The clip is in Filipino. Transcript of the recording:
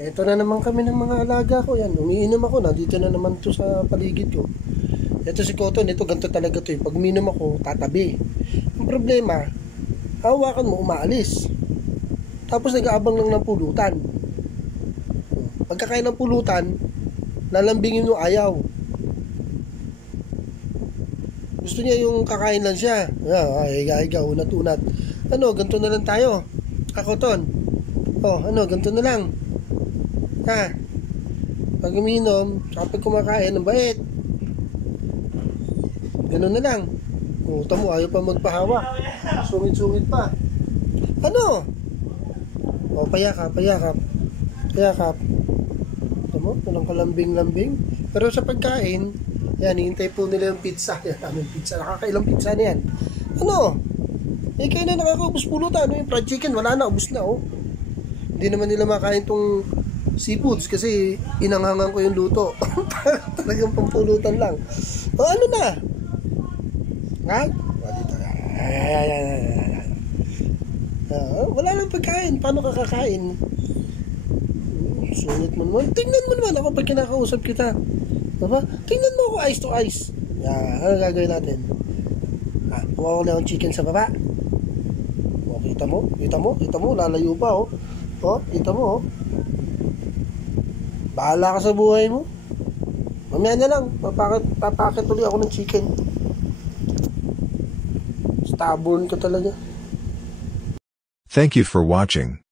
Ito na naman kami ng mga alaga ko. Yan, umiinom ako. Nandito na naman to sa paligid ko. Ito si Cotton. Ito, ganito talaga to. Pag umiinom ako, tatabi. Ang problema, hawakan mo, umaalis. Tapos nag-aabang lang ng pulutan. Pagkakain ng pulutan, lalambingin mo, ayaw. Gusto niya yung kakain lang siya. Higa-higa, unat-unat. Ano, ganito na lang tayo. Cotton. Ano, ganito na lang. Ha? Pag uminom, saka pag kumakain, ang bait. Ganun na lang. Tamo, ayaw pa magpahawa. Sungit-sungit pa. Ano? Payakap. Payakap. Tamo, walang kalambing-lambing. Pero sa pagkain, yan, hihintay po nila yung pizza. Yan, aming pizza. Nakakailang pizza na yan. Ano? Kayo na nakakaubos pulutan. Ano yung fried chicken? Wala na, ubos na, Hindi naman nila makain tong seafoods kasi inanghangan ko yung luto. Talagang pampulutan lang. Ano na? Ha? Dito. Wala lang pagkain. Paano ka kakain? Sunit mo naman. Tingnan mo naman ako pag kinakausap kita. Diba? Tingnan mo ako eyes to eyes. Ano gagawin natin? Kuha ko na yung chicken sa baba. Kita mo, lalayo pa, kita mo, bahala ka sa buhay mo. Mamaya na lang, papakit ulit ako ng chicken. Stubborn ka talaga. Thank you for watching.